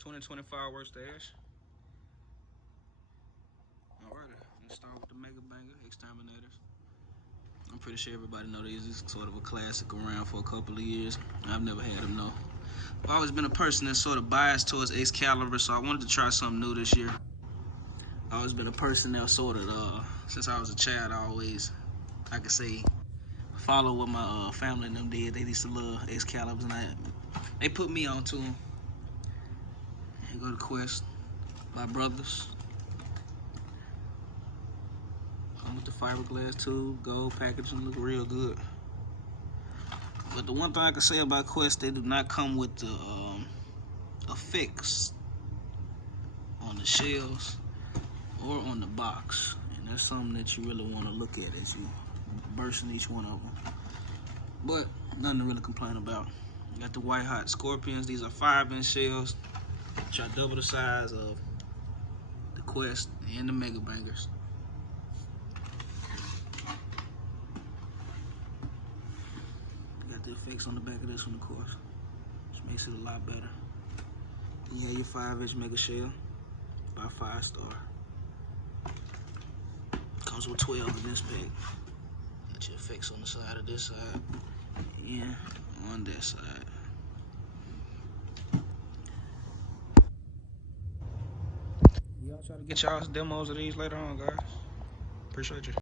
2020 Firework Stash. Alright, let's start with the Megabanger Exterminators. I'm pretty sure everybody knows these. This is sort of a classic around for a couple of years. I've never had them though. I've always been a person that's sort of biased towards Excalibur, so I wanted to try something new this year. I've always been a person that sort of, since I was a child, I could say, follow what my family and them did. They used to love Excaliburs, and they put me on to them. Here go the Quest, my brothers. Come with the fiberglass tube, gold packaging, look real good. But the one thing I can say about Quest, they do not come with the effects on the shells or on the box, and that's something that you really want to look at as you bursting each one of them. But nothing to really complain about. You got the white hot scorpions. These are 5-inch shells, which are double the size of the Quest and the Megabangers. Got the effects on the back of this one, of course, which makes it a lot better. And you have your 5-inch mega shell by 5-star. Comes with 12 in this pack. Got your effects on the side of this side and on that side. Y'all try to get y'all's demos of these later on, guys. Appreciate you.